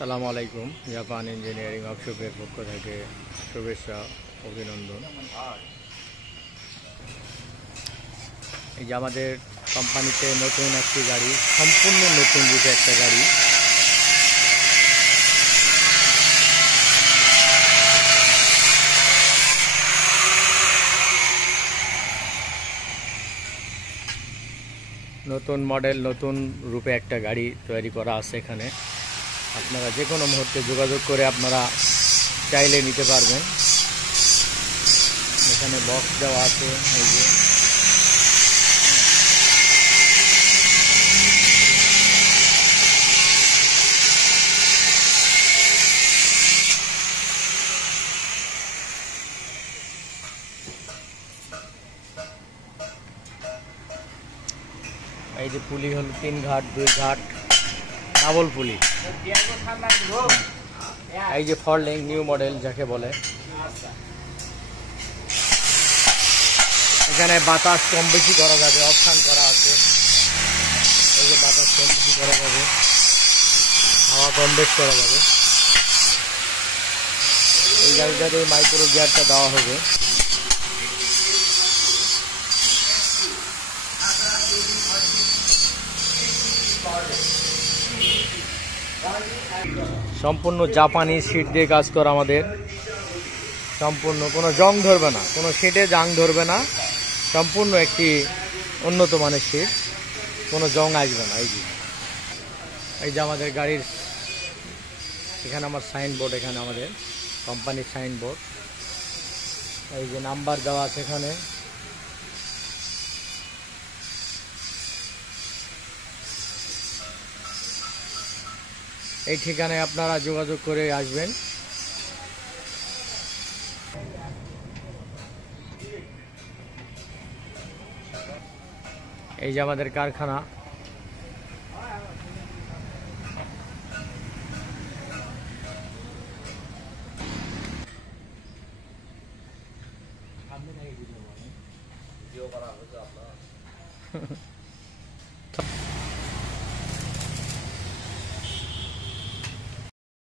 আসসালামু আলাইকুম। Japan engineering ওয়ার্কশপের পক্ষ থেকে শুভেচ্ছা, অভিনন্দন। এই যে আমাদের কোম্পানিতে নতুন একটি গাড়ি, সম্পূর্ণ নতুন রূপে একটা গাড়ি। নতুন মডেল, নতুন রূপে একটা গাড়ি তৈরি করা আছে এখানে। আপনারা যে কোনো মুহূর্তে যোগাযোগ করে আপনারা চাইলে নিতে পারবেন। এখানে বক্স দেওয়া আছে। এই যে এই যে পুলি হলো 3 ঘাট 2 ঘাট ডাবল পুলি। এই যে ফরলিং নিউ মডেল যাকে বলে, এখানে বাতাস কম বেশি করা যাবে, অপশান করা আছে। এই যে বাতাস কম বেশি করা যাবে, হাওয়া কম বেশি করা যাবে। এই গাড়িটাতে মাইক্রো গিয়ারটা দেওয়া হবে। সম্পূর্ণ জাপানি সিট দিয়ে কাজ করা আমাদের। সম্পূর্ণ কোনো জং ধরবে না, কোনো সিটে জং ধরবে না। সম্পূর্ণ একটি উন্নত মানের সিট, কোনো জং আসবে না। এই যে আমাদের গাড়ির এখানে আমার সাইনবোর্ড, এখানে আমাদের কোম্পানির সাইনবোর্ড। এই যে নাম্বার দেওয়া আছে এখানে। এই ঠিকানায় আপনারা যোগাযোগ করে আসবেন। এই যে আমাদের কারখানা।